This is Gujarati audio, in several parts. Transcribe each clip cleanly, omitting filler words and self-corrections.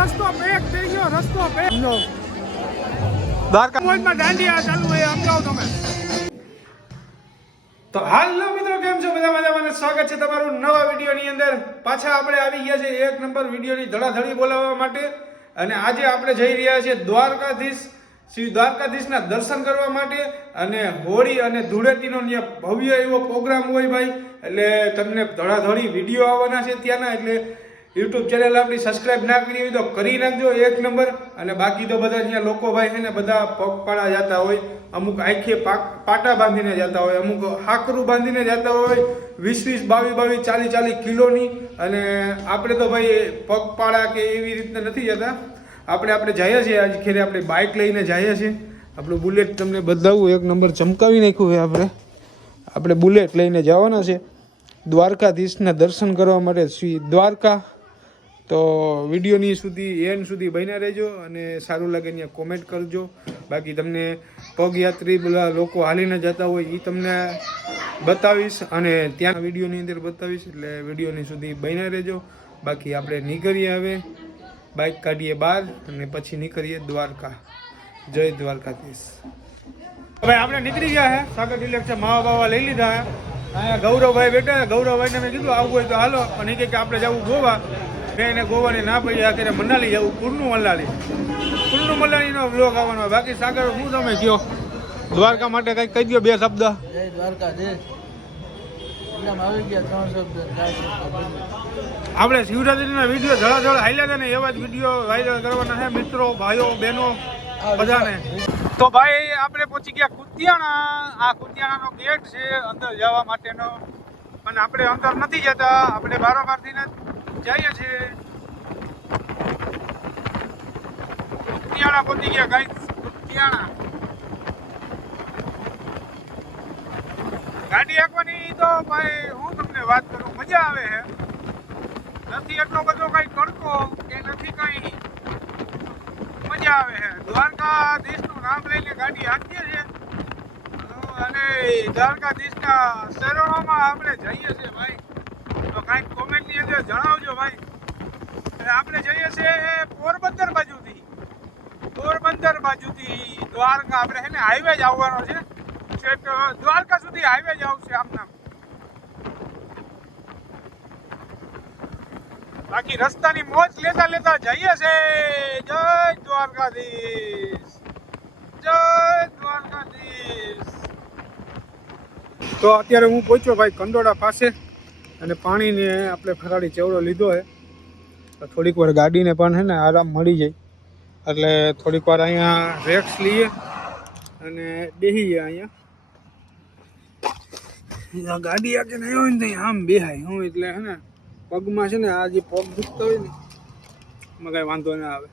રસ્તો પેક થઈ ગયો, રસ્તો પેક. દ્વારકા મોલમાં દાંડિયા ચાલુ હોય, સમજાવો તમે. તો હાલો મિત્રો, કેમ છો? બધા મજામાં. સ્વાગત છે તમારું નવા વિડીયોની અંદર. પાછા આપણે આવી ગયા છે એક નંબર વિડીયોની ધડાધડી બોલાવવા માટે. અને આજે આપણે જઈ રહ્યા છીએ દ્વારકાધીશ, શ્રી દ્વારકાધીશના દર્શન કરવા માટે. અને હોળી અને ધૂળેટીનો ભવ્ય એવો પ્રોગ્રામ હોય ભાઈ. એટલે તમને ધડાધડી વિડીયો આવવાના છે ત્યાંના. એટલે યુટ્યુબ ચેનલ આપણી સબસ્ક્રાઇબ ના કરી હોય તો કરી નાખજો, એક નંબર. અને બાકી તો બધા અહીંયા લોકો ભાઈ છે ને, બધા પગપાળા જતા હોય, અમુક આંખે પાટા બાંધીને જતા હોય, અમુક હાકરું બાંધીને જતા હોય, 20-20, 22-22, 40-40 કિલોની. અને આપણે તો ભાઈ પગપાળા કે એવી રીતના નથી જતા. આપણે જઈએ છીએ આજ ખેરે, આપણે બાઇક લઈને જઈએ છીએ. આપણું બુલેટ તમને બદલાવવું, એક નંબર ચમકાવી નાખ્યું છે. આપણે બુલેટ લઈને જવાના છે દ્વારકાધીશના દર્શન કરવા માટે, શ્રી દ્વારકા. તો વિડીયોની એન્ડ સુધી બન્યા રહેજો. અને સારું લાગે ત્યાં કોમેન્ટ કરજો. બાકી તમને પગયાત્રી બધા લોકો હાલીને જતા હોય એ તમને બતાવીશ, અને ત્યાં વિડીયોની અંદર બતાવીશ. એટલે વિડીયોની સુધી બન્યા રહેજો. બાકી આપણે નીકળીએ હવે, બાઇક કાઢીએ બહાર અને પછી નીકળીએ દ્વારકા. જય દ્વારકાધીશ. હવે આપણે નીકળી ગયા હે, સાગર ડિલેક્સ માવા બાવા લઈ લીધા હે. અહીંયા ગૌરવભાઈ બેઠા. ગૌરવભાઈને મેં કીધું આવવું હોય તો હાલો, અને કે આપણે જવું ગોવા. મેં એને ગોવાની ના પડી, અત્યારે મનાલી જવું, કુલ્લુ મનાલીનો વ્લોગ આવવાનો. બાકી સાગર શું તમે કહો દ્વારકા માટે કંઈક કહી દો, બે શબ્દ. જય દ્વારકાધીશ. આવી ગયા 3 શબ્દ. આપણે શિવરાત્રીના વિડીયો ધડાધડ હાલ્યા હતા ને, એવા જ વિડીયો વાયરલ કરવાના છે મિત્રો, ભાઈઓ બહેનો બધાને. તો ભાઈ આપણે પહોંચી ગયા કુતિયાણા. આ કુતિયાણાનો ગેટ છે અંદર જવા માટેનો. અને આપણે અંદર નથી જતા, આપણે બારોબારથી જઈએ છીએ. કુતિયાણા પહોંચી ગયા ગાઈસ, કુતિયાણા. ગાડી હાંકવાની તો ભાઈ હું તમને વાત કરું, મજા આવે છે. નથી એટલો બધો કઈ તડકો કે નથી કઈ, મજા આવે છે. દ્વારકાધીશનું નામ લઈને ગાડી હાંકીએ છીએ અને દ્વારકાધીશના શરણોમાં આપણે જઈએ છીએ ભાઈ. તો કાંઈક કોમેન્ટની અંદર જણાવજો ભાઈ. આપણે જઈએ છીએ પોરબંદર બાજુથી દ્વારકા. આપણે છે ને હાઈવે જ આવવાનો છે, દ્વારકા સુધી હાઈવે જ આવશે આમનામ. બાકી રસ્તાની મોજ લેતા જઈએ છે. જય દ્વારકાધીશ, જય દ્વારકાધીશ. તો અત્યારે હું પહોંચ્યો ભાઈ કંડોળા પાસે, અને પાણીને આપણે ફરાળી ચેવડો લીધો છે. તો થોડીક વાર ગાડીને પણ છે ને આરામ મળી જાય, એટલે થોડીક વાર અહીંયા રેક્સ લઈએ અને બેસીએ. અહીંયા ગાડી આગળ આવ્યો હોય ને ત્યાં આમ બેહાય હું, એટલે હે ને પગમાં છે ને આ જે પગ દુખતા હોય ને એમાં કાંઈ વાંધો ના આવે.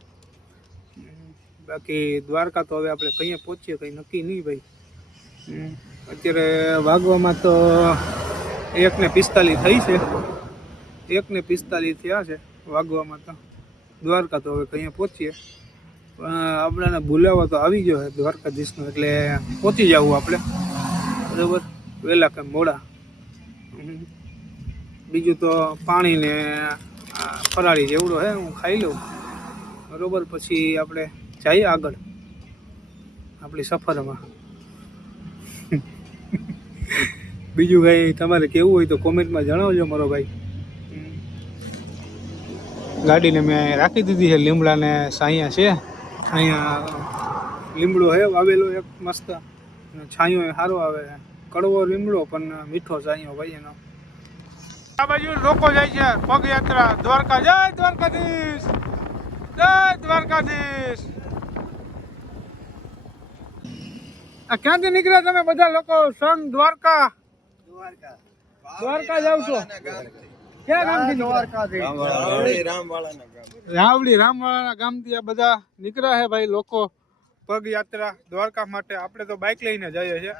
બાકી દ્વારકા તો હવે આપણે કહીએ પહોંચીએ કંઈ નક્કી નહીં ભાઈ. અત્યારે વાગવામાં તો 1:45 થઈ છે, 1:45 થયા છે વાગવામાં. તો દ્વારકા તો હવે કહીએ પહોંચીએ. આપણાને બોલાવવા તો આવી ગયો છે દ્વારકાધીશનો, એટલે પહોંચી જવું આપણે બરાબર, વહેલા કે મોડા. બીજું તો પાણીને ફરાળી જેવડો હે હું ખાઈ લઉં બરાબર, પછી આપણે જઈએ આગળ આપણી સફરમાં. બીજું કાંઈ તમારે કેવું હોય તો કોમેન્ટમાં જણાવજો મારો ભાઈ. ગાડીને મેં રાખી દીધી છે, લીમડાને સાયા છે. અહીંયા લીમડો છે વાવેલો એક મસ્ત, છાંયો સારો આવે. કડવો લીમડો પણ મીઠો છાંયો ભાઈ એનો. આ બાજુ લોકો જાય છે પગયાત્રા દ્વારકા. જય દ્વારકાધીશ, જય દ્વારકાધીશ. આ ક્યાંથી નીકળ્યા તમે બધા લોકો? સંઘ દ્વારકા જાવ છો? ક્યાં ગામથી? રામવાળાના ગામથી આ બધા નીકળ્યા છે ભાઈ લોકો પગયાત્રા દ્વારકા માટે. આપણે તો બાઇક લઈને જઈએ છીએ.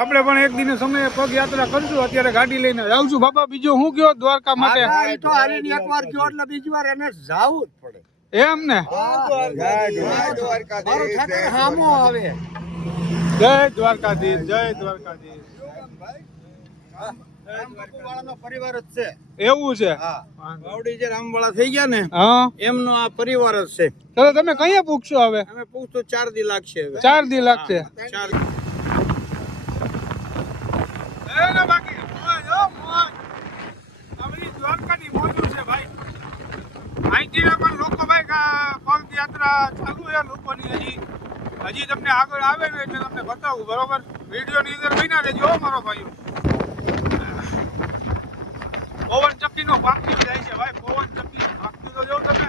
આપણે પણ એક દિને સમયે પગયાત્રા કરશું. અત્યારે ગાડી લઈને જાઉં છું. બાબા બીજું હું કયો દ્વારકા માટે? એકવાર ગયો એટલે બીજી વાર એને જાવું જ પડે એમ ને? જય દ્વારકાધીશ, જય દ્વારકાધીશ, જય દ્વારકાધીશ. રામબાપુવાળાનો પરિવાર જ છે. એવું છે? હા, વાવડી જે રામવાળા થઈ ગયા ને હા, એમનો આ પરિવાર જ છે. તો તમે કયા પૂછશો હવે? અમે પૂછતો 4 દી લાગશે હવે. 4 દી લાગશે. ચાર એના બાકી મોજ હો મોજ. આ બધી દ્વારકાની મોજું છે ભાઈ. અહીંથી પણ લોકો ભાઈ પગયાત્રા ચાલુ છે લોકોની હજી તમને આગળ આવે ને એટલે તમને બતાવું બરોબર. વિડીયોની અંદર બન્યા રહેજો હો મારો ભાઈઓ. પવન ચક્કીનો ભાગતું જાય છે ભાઈ. પવન ચક્કી ભાગતું તો જો તમે.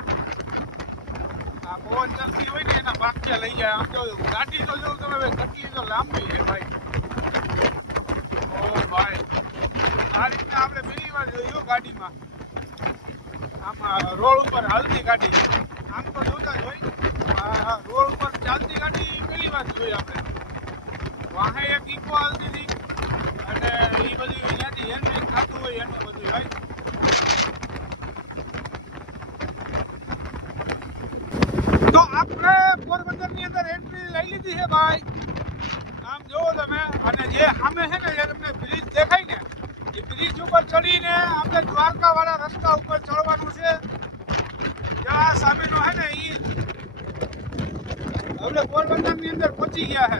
આ પવન ચક્કી હોય ને એના ભાગ્યા લઈ જાય. આમ તો ગાડી તો જો તમે ભાઈ કેટલી તો લાંબી છે ભાઈ. ઓ ભાઈ આ રીતના આપણે પહેલી વાર જોયું ગાડીમાં. આમાં રોડ ઉપર હાલતી ગાડી આમ તો જોતા જ હોય. આ રોડ ઉપર ચાલતી ગાડી પહેલી વાર જોઈ આપણે. વાહે એક ઇકો હાલતી હતી અને એ બધું ત્યાંથી હેન્ડલિંગ થતું હોય એનું બધું ભાઈ. તો આપણે પોરબંદરની અંદર એન્ટ્રી લઈ લીધી છે ભાઈ. આમ જોવો તમે. અને જે સામે છે ને જે તમને બ્રિજ દેખાય ને એ બ્રિજ ઉપર ચડીને આપણે દ્વારકા વાળા રસ્તા ઉપર ચડવાનું છે. જ્યાં સામેનો છે ને એ આપણે પોરબંદરની અંદર પહોંચી ગયા છે.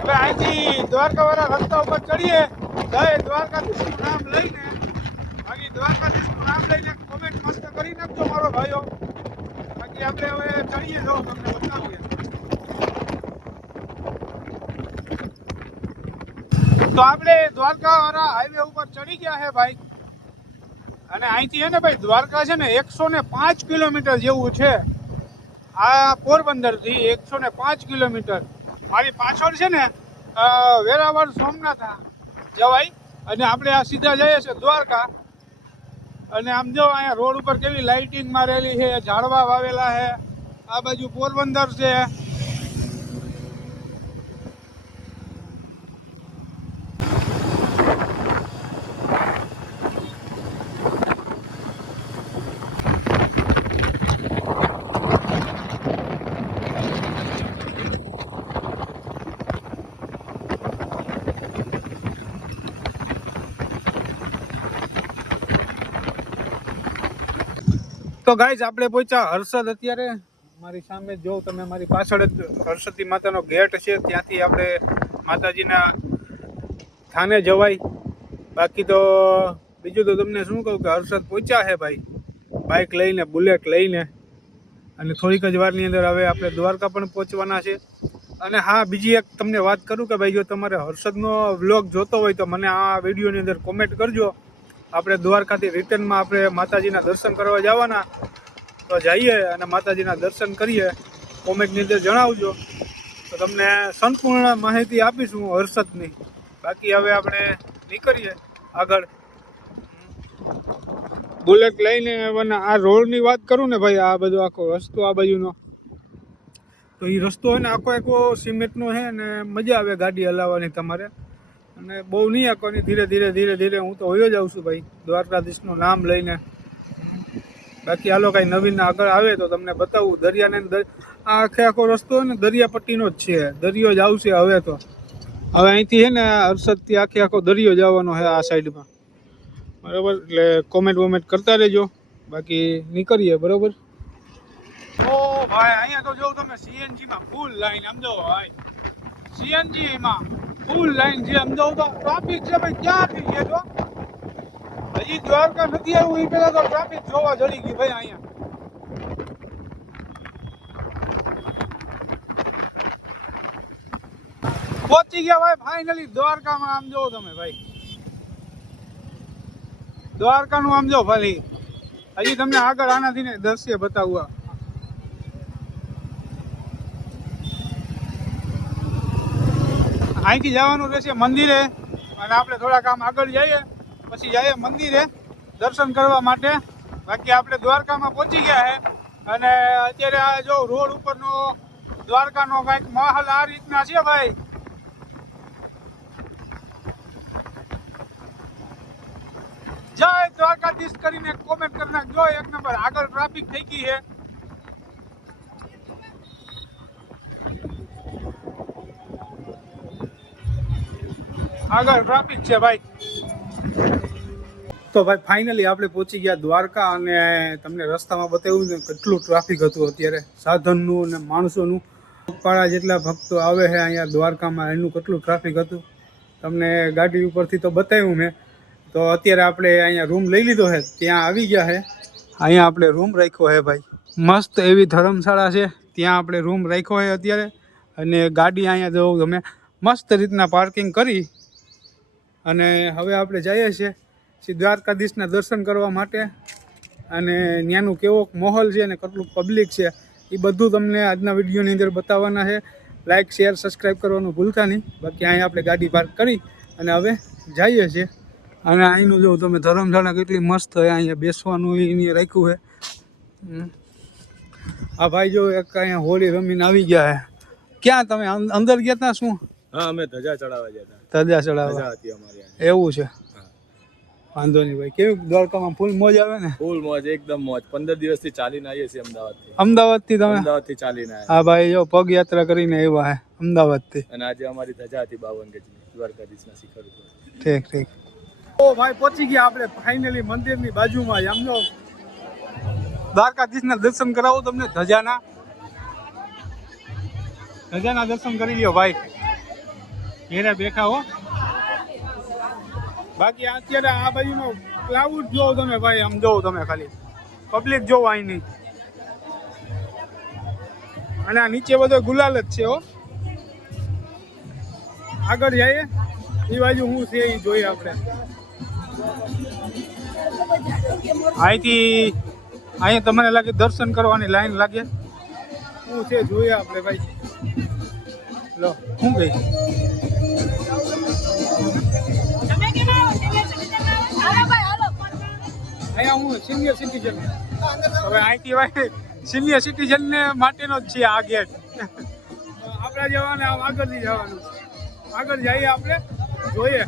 હવે અહીંથી દ્વારકા વાળા રસ્તા ઉપર ચડીએ. જય દ્વારકાધીશનું નામ લઈને બાકી દ્વારકાધીશનું નામ લઈને કોમેન્ટ મસ્ત કરી નાખજો મારો ભાઈઓ. બાકી આપણે હવે ચડીએ જો તમને બતાવીએ. તો આપણે દ્વારકા વાળા હાઈવે ઉપર ચડી ગયા છે ભાઈ. અને અહીંથી છે ને ભાઈ દ્વારકા છે ને 105 કિલોમીટર જેવું છે. આ પોરબંદર થી 105 કિલોમીટર. મારી પાછળ છે ને વેરાવળ સોમનાથ જવાય અને આપણે આ સીધા જઈએ છીએ દ્વારકા. અને આમ જો અહીંયા રોડ ઉપર કેવી લાઇટિંગ મારેલી છે, ઝાડવા વાવેલા છે. આ બાજુ પોરબંદર છે. તો ગાઈઝ આપણે પહોંચ્યા હર્ષદ. અત્યારે મારી સામે જો તમે મારી પાછળ જ હર્ષદી માતાનો ગેટ છે. ત્યાંથી આપણે માતાજીના થાને જવાય. બાકી તો બીજું તો તમને શું કહું કે હર્ષદ પહોંચ્યા છે ભાઈ બાઇક લઈને, બુલેટ લઈને. અને થોડીક જ વારની અંદર હવે આપણે દ્વારકા પણ પહોંચવાના છે. અને હા, બીજી એક તમને વાત કરું કે ભાઈ જો તમારે હર્ષદનો વ્લોગ જોતો હોય તો મને આ વિડીયોની અંદર કોમેન્ટ કરજો. આપણે દ્વારકાથી રિટર્નમાં આપણે માતાજીના દર્શન કરવા જવાના તો જઈએ અને માતાજીના દર્શન કરીએ. કોમેન્ટની અંદર જણાવજો તો તમને સંપૂર્ણ માહિતી આપીશું હર્ષદની. બાકી હવે આપણે નીકળીએ આગળ. બુલેટ લઈને આ રોડની વાત કરું ને ભાઈ, આ બધો આખો રસ્તો આ બાજુનો તો એ રસ્તો હોય ને આખો સિમેન્ટનો છે ને મજા આવે ગાડી હલાવવાની તમારે. અને બહુ નહીં આંકવાની, ધીરે ધીરે હું તો હોયો જ આવું છું ભાઈ દ્વારકાધીશનું નામ લઈને. બાકી હાલો કાંઈ નવીન આગળ આવે તો તમને બતાવું. દરિયાને આ આખો રસ્તો ને દરિયાપટ્ટીનો જ છે. દરિયો જ આવશે હવે તો. હવે અહીંથી છે ને હર્ષદથી આખો દરિયો જવાનો છે આ સાઈડમાં બરાબર. એટલે કોમેન્ટ કરતા રહેજો. બાકી નીકળીએ બરાબર. ઓ ભાઈ અહીંયા તો જો તમે સીએનજીમાં ફૂલ લાઈન. આમ જો ભાઈ સીએનજીમાં ફૂલ લાઈન છે. આમ જો તો ટ્રાફિક છે ભાઈ ક્યાંથી છે. તો હજી દ્વારકા નથી આવ્યું એ પહેલા તો ટ્રાફિક જોવા જડી ગઈ ભાઈ. અહીંયા પહોંચી ગયા ભાઈ ફાઇનલી દ્વારકામાં. આમ જો તમે ભાઈ દ્વારકાનું આમ જો ભાઈ. હજી તમને આગળ આનાથી ને દ્રશ્ય બતાવવા. અહીંથી જવાનું રહેશે મંદિરે અને આપણે થોડાક આમ આગળ જઈએ પછી જઈએ મંદિરે દર્શન કરવા માટે. બાકી આપણે દ્વારકામાં પહોંચી ગયા છે. અને અત્યારે આ જો રોડ ઉપરનો દ્વારકાનો કંઈક માહોલ આ રીતના છે ભાઈ. જય દ્વારકાધીશ કરીને કોમેન્ટ કરી નાખજો. એક નંબર. આગળ ટ્રાફિક થઈ ગઈ છે. આગળ ટ્રાફિક છે ભાઈ. તો ભાઈ ફાઇનલી આપણે પહોંચી ગયા દ્વારકા અને તમને રસ્તામાં બતાવ્યું ને કેટલું ટ્રાફિક હતું અત્યારે સાધનનું અને માણસોનું. પગપાળા જેટલા ભક્તો આવે છે અહીંયા દ્વારકામાં એનું કેટલું ટ્રાફિક હતું તમને ગાડી ઉપરથી તો બતાવ્યું મેં. તો અત્યારે આપણે અહીંયા રૂમ લઈ લીધો છે, ત્યાં આવી ગયા છે. અહીંયા આપણે રૂમ રાખ્યો છે ભાઈ, મસ્ત એવી ધર્મશાળા છે, ત્યાં આપણે રૂમ રાખ્યો છે અત્યારે. અને ગાડી અહીંયા જો તમે મસ્ત રીતના પાર્કિંગ કરી અને હવે આપણે જઈએ છીએ શ્રી દ્વારકાધીશના દર્શન કરવા માટે. અને ત્યાંનું કેવો માહોલ છે અને કેટલું પબ્લિક છે એ બધું તમને આજના વિડીયોની અંદર બતાવવાના છે. લાઇક શેર સબસ્ક્રાઈબ કરવાનું ભૂલતા નહીં. બાકી અહીંયા આપણે ગાડી પાર્ક કરી અને હવે જઈએ છીએ. અને અહીંનું જો તમે ધર્મશાળા કેટલી મસ્ત છે, અહીંયા બેસવાનું એને રાખ્યું છે. આ ભાઈ જો એક અહીંયા હોળી રમીને આવી ગયા છે. ક્યાં તમે અંદર ગયા હતા શું? હા, અમે ધજા ચડાવવા ગયા હતા. ધજા ચડાવવા હતી અમારી. એવું છે, વાંધો નહીં ભાઈ. કેવું દ્વારકામાં ફૂલ મોજ આવે ને? ફૂલ મોજ, એકદમ મોજ. 15 દિવસથી ચાલીને આવીએ છીએ અમદાવાદથી. અમદાવાદથી તમે? અમદાવાદથી ચાલીને આવ્યા. હા ભાઈ જો પગયાત્રા કરીને આવ્યા હે અમદાવાદથી. અને આજે અમારી ધજા હતી 52 ગજની દ્વારકાધીશના શિખર ઉપર. ઠીક ઠીક. ઓ ભાઈ પહોંચી ગયા આપણે ફાઇનલી મંદિરની બાજુમાં. સમજો દ્વારકાધીશના દર્શન કરાવો તમને. ધજાના દર્શન કરી લ્યો ભાઈ. ઘેરે બેઠા હો. બાકી અત્યારે આ બાજુનો ક્લાઉડ જોવો તમે ભાઈ, આમ જોવો તમે ખાલી પબ્લિક જોવો અહીંની. અને આ નીચે બધો ગુલાલ જ છે હો. આગળ જઈએ એ બાજુ શું છે એ જોઈએ આપણે. અહીંથી અહીંયા તમને લાગે દર્શન કરવાની લાઈન લાગે. શું છે જોઈએ આપણે ભાઈ. લો શું ગઈ અહીંયા હું સિનિયર સિટીઝન. હવે અહીંથી ભાઈ સિનિયર સિટીઝન ને માટેનો જ છે આ ગેટ. આપણે જવાને આમ આગળથી જવાનું. આગળ જઈએ આપણે જોઈએ.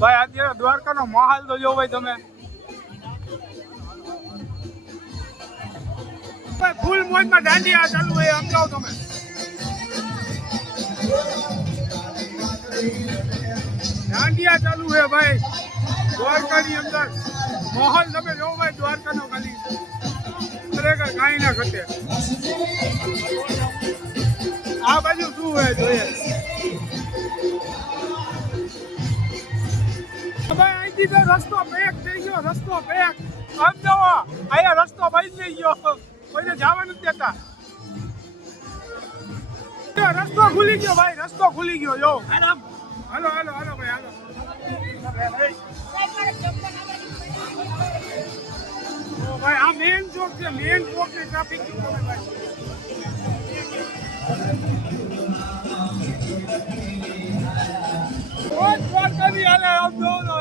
ભાઈ અત્યારે દ્વારકાનો માહોલ તો જો ભાઈ તમે. ફૂલ મોજમાં દાંડિયા ચાલુ હોય આમ જાઓ તમે. દાંડિયા ચાલુ છે ભાઈ દ્વારકાની અંદર. માહોલ તમે જોવો ભાઈ દ્વારકાનો ખાલી ખરેખર કાંઈ ના ઘટે. આ બાજુ શું હોય જોઈએ. ભાઈ અહીંથી તો રસ્તો પેક થઈ ગયો. રસ્તો પેક આમ જવો. અહીંયા રસ્તો બંધ થઈ ગયો, કોઈને જવા નથી દેતા. રસ્તો ખુલી ગયો ભાઈ, રસ્તો ખુલી ગયો. જો હાલો હાલો હાલો ભાઈ હાલો. ભાઈ આ મેન ચોક છે, મેન ચોક ની ટ્રાફિક ભાઈ. દ્વારકાની હાલે આમ જોવો તો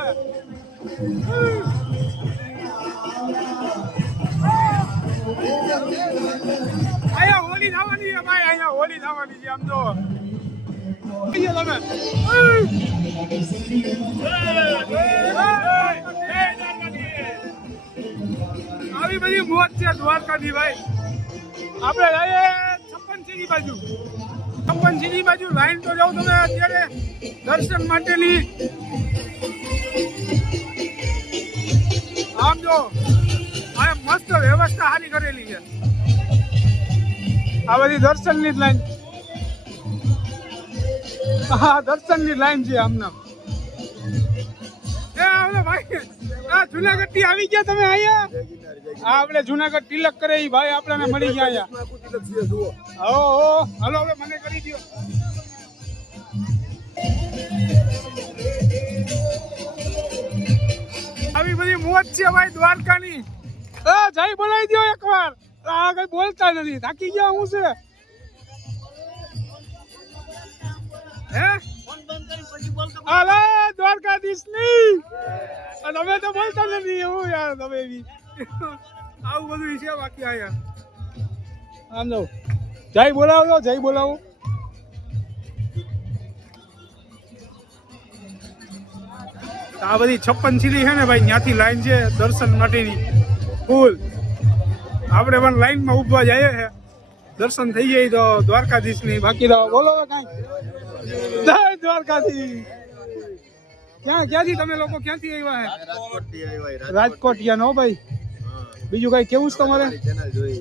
અહીંયા હોળી થવાની છે ભાઈ. અહીંયા હોળી થવાની છે આમ તો. તમે આવી બધી મોજ છે દ્વારકાની ભાઈ. આપણે જઈએ 56 બાજુ. 56 બાજુ લાઈન તો જાઓ તમે અત્યારે દર્શન માટેની. આમ જો આ મસ્ત વ્યવસ્થા સારી કરેલી છે. આ બધી દર્શનની જ લાઈન. હા દર્શનની લાઈન છે આમને. એ ભાઈ આ જુનાગઢ થી આવી ગયા તમે અહીંયા. હા આપણે જુનાગઢ તિલક કરે એ ભાઈ આપણને મળી ગયા અહીંયા. ઓહો હાલો હવે મને કરી દો. આવી બધી મોજ છે ભાઈ દ્વારકાની. જય બોલાવી દો એકવાર. આ કઈ બોલતા નથી, થાકી ગયા હું છે. હે હાલો દ્વારકાધીશની. અને અમે તો બોલતા નથી એવું યાર. તમે બી આવું બધું છે બાકી અહીંયા. આમ જો જય બોલાવો, જય બોલાવો. આ બધી 56 સીડી છે ને ભાઈ, ત્યાંથી લાઈન છે દર્શન માટેની ફૂલ. આપણે પણ લાઈનમાં ઊભા જઈએ છે. દર્શન થઈ જાય તો દ્વારકાધીશની. બાકી તો બોલો કાંઈ. જય દ્વારકાધીશ. ક્યાંથી તમે લોકો ક્યાંથી આવ્યા હે? રાજકોટથી આવ્યા રાજકોટ યા નો ભાઈ. બીજું કઈ કેવું છે તમારે? ચેનલ જોઈ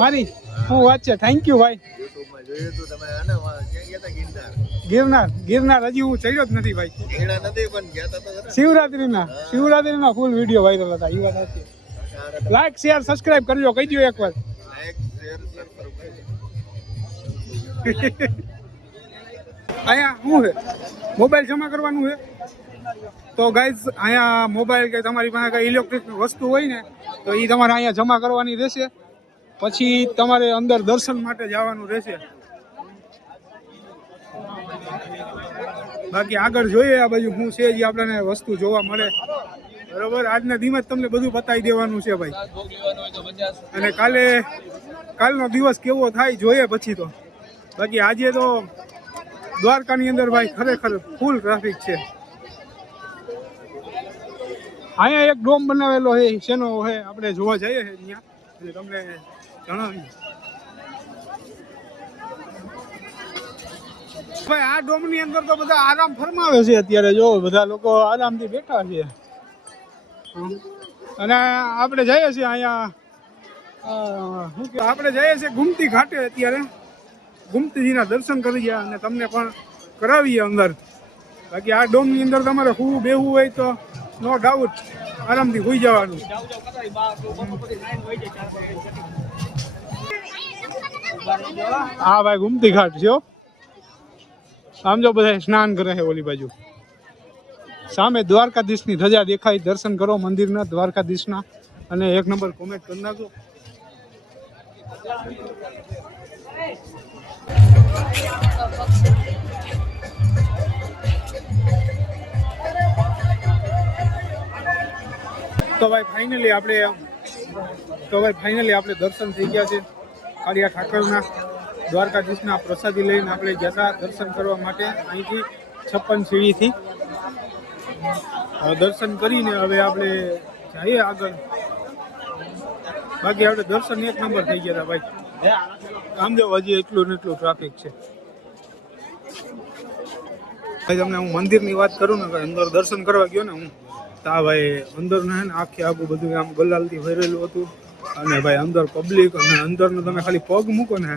મારી શું વાત છે? થેન્ક યુ ભાઈ. યુટ્યુબમાં જોયું તું તમે આને ક્યાં ગયા હતા ગિરનાર હજી હું ચડ્યો જ નથી ભાઈ. ગીરનાર નથી પણ ગયા હતા તો ખરા. શિવરાત્રીના ફૂલ વિડીયો વાયરલ હતા. એ વાત હતી. લાઈક શેર સબસ્ક્રાઇબ કરજો, કહી દો એકવાર. લાઈક શેર સબસ્ક્રાઇબ અહીંયા શું છે? મોબાઈલ જમા કરવાનું છે. તો ગાઈઝ અહીંયા મોબાઈલ કે તમારી પાસે કઈ ઇલેક્ટ્રિક વસ્તુ હોય ને તો એ તમારે અહીંયા જમા કરવાની રહેશે. પછી તમારે અંદર દર્શન માટે જવાનું રહેશે. બાકી આગળ જોઈએ આ બાજુ શું છે જે આપણને વસ્તુ જોવા મળે. બરોબર, આજના દિવસ તમને બધું બતાવી દેવાનું છે ભાઈ. અને કાલનો દિવસ કેવો થાય જોઈએ પછી તો. બાકી આજે તો દ્વારકાની અંદર ભાઈ ખરેખર ફૂલ ટ્રાફિક છે. અહીંયા એક ડોમ બનાવેલો છે, શેનો છે આપણે જોવા જઈએ છે ત્યાં એટલે તમને જણાવીએ. ભાઈ આ ડોમની અંદર તો બધા આરામ ફરમાવે છે અત્યારે. જો બધા લોકો આરામથી બેઠા છે. અને આપણે જઈએ છીએ અહીંયા આપણે જઈએ છીએ ગુમતી ઘાટે. અત્યારે ગુમતીજીના દર્શન કરી ગયા અને તમને પણ કરાવીએ અંદર. બાકી આ ડોમની અંદર તમારે શું બેહવું હોય તો નો ડાઉટ આરામથી હોઈ જવાનું. હા ભાઈ ગુમતી ઘાટ છે. આમ જો બધા સ્નાન કરે છે ઓલી બાજુ. સામે દ્વારકાધીશની ધજા દેખાય. દર્શન કરો મંદિરના દ્વારકાધીશના અને એક નંબર કોમેન્ટ કરી નાખો. તો ભાઈ ફાઇનલી આપણે દર્શન થઈ ગયા છે કાળિયા ઠાકરના. દ્વારકાધીશના પ્રસાદી લઈને આપણે ગયા હતા દર્શન કરવા માટે. અહીંથી 56 સીડીથી દર્શન કરીને હવે આપણે જઈએ આગળ. બાકી આપણે દર્શન એક નંબર થઈ ગયા હતા ભાઈ. આમ જો હજી એટલું ને એટલું ટ્રાફિક છે. તમને હું મંદિરની વાત કરું ને અંદર દર્શન કરવા ગયો ને હું તા ભાઈ અંદર ને આખે આખું બધું આમ ગલાલથી ભરેલું હતું. અને ભાઈ અંદર પબ્લિક અને અંદરનો તમે ખાલી પગ મૂકો ને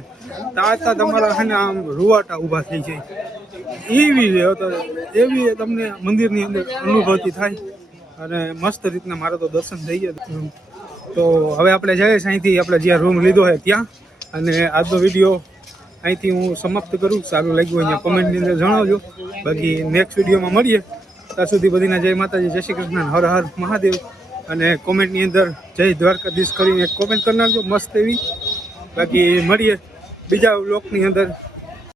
તા તમારા છે ને આમ રૂવાટા ઊભા થઈ જાય એવી તમને મંદિરની અંદર અનુભૂતિ થાય. અને મસ્ત રીતના મારે તો દર્શન થઈ ગયા. તો હવે આપણે જઈએ અહીંથી આપણે જ્યાં રૂમ લીધો છે ત્યાં. અને આજનો વિડીયો અહીંથી હું સમાપ્ત કરું. સારું લાગ્યું અહીંયા કોમેન્ટની અંદર જણાવજો. બાકી નેક્સ્ટ વિડીયોમાં મળીએ. ત્યાં સુધી બધીના જય માતાજી, જય શ્રી કૃષ્ણ, હર હર મહાદેવ. અને કોમેન્ટની અંદર જય દ્વારકાધીશ કરીને એક કોમેન્ટ કરી નાખજો મસ્ત એવી. બાકી મળીએ બીજા બ્લોગની અંદર.